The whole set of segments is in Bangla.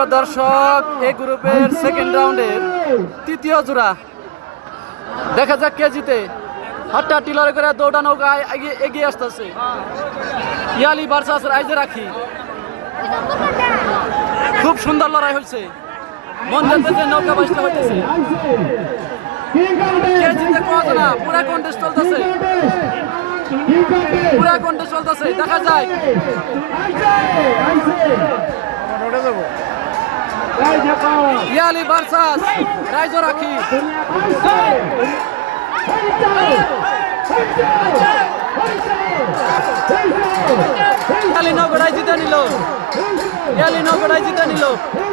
প্রিয় দর্শক, এই গ্রুপের সেকেন্ড রাউন্ডের তৃতীয় জোড়া দেখা যাক কে জিতে। হাট্টা টিলারে করে দৌড়া নৌকা এগিয়ে আসতেছে। ইয়ালি ভার্সাস রাইজে রাখি, খুব সুন্দর লড়াই হয়েছে। মন দেখতেছে নৌকা বাজতে হইতেছে। কে জিতে কোয়া না, পুরা কন্টেস্ট চলতেছে, পুরা কন্টেস্ট চলতেছে। দেখা যায় ইয়ালি ভার্সাস রাইজো রাখি। ইয়ালি নৌকাটাই জিতে নিল, ইয়ালি নৌকাটাই জিতে নিল।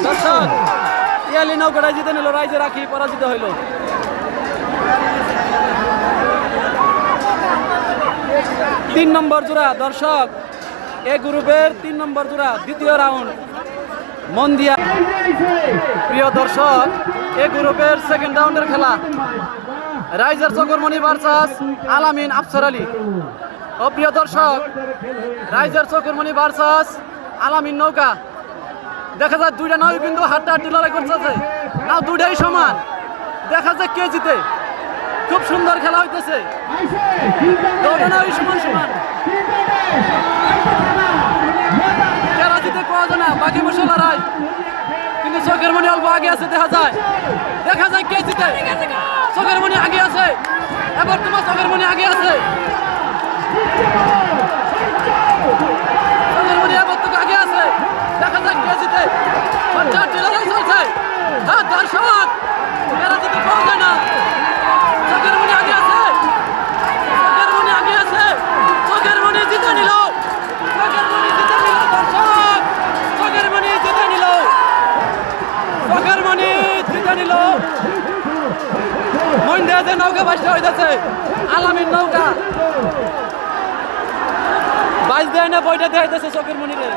দর্শক, ইয়ালি নৌকাটাই জিতে নিল, রাইজো রাখি পরাজিত হইল। তিন নম্বর জোড়া দর্শক, এ গ্রুপের 3 নম্বর জোড়া, দ্বিতীয় রাউন্ড মন দিয়া। প্রিয় দর্শক, এ গ্রুপের সেকেন্ড রাউন্ডের খেলা রাইজার চকরমণি ভার্সাস আলামিন আফসার আলী। ও প্রিয় দর্শক, রাইজার চকরমণি ভার্সাস আলামিন নৌকা। দেখা যায় দুইটা নৌ কিন্তু হাড্ডাহাড্ডি লড়াই করতেছে, না দুইটাই সমান। দেখা যায় কে জিতে। খুব সুন্দর খেলা হইতেছে, দুইটা নৌ সমান সমান। কেরা জিতে কোয়া যায় না, বাকি বসে লড়াই। কিন্তু চকরমণি অল্প আগে আছে, দেখা যায় কে জিতে। চকরমণি আগে আছে, এবার তোমার চকরমণি আগে আছে। চকরমণি এবার তো আগে আছে, দেখা যাক কে জিতে। লড়াই চলছে। হ্যাঁ দর্শক, এরা জিতে পাওয়া যায় না। চকরমণি আগে আছে, চকরমণি আগে আছে। চকরমণি জিতে নিল, চকরমণি জিতে নিল। দর্শক, চকরমণি জিতে নিল, চকরমণি জিতে নিল। মন্দিরে নৌকা বাজতে হইতেছে, আলামিন নৌকা বাজ দেয় না, বইটা দেখাইতেছে চকরমণিরে।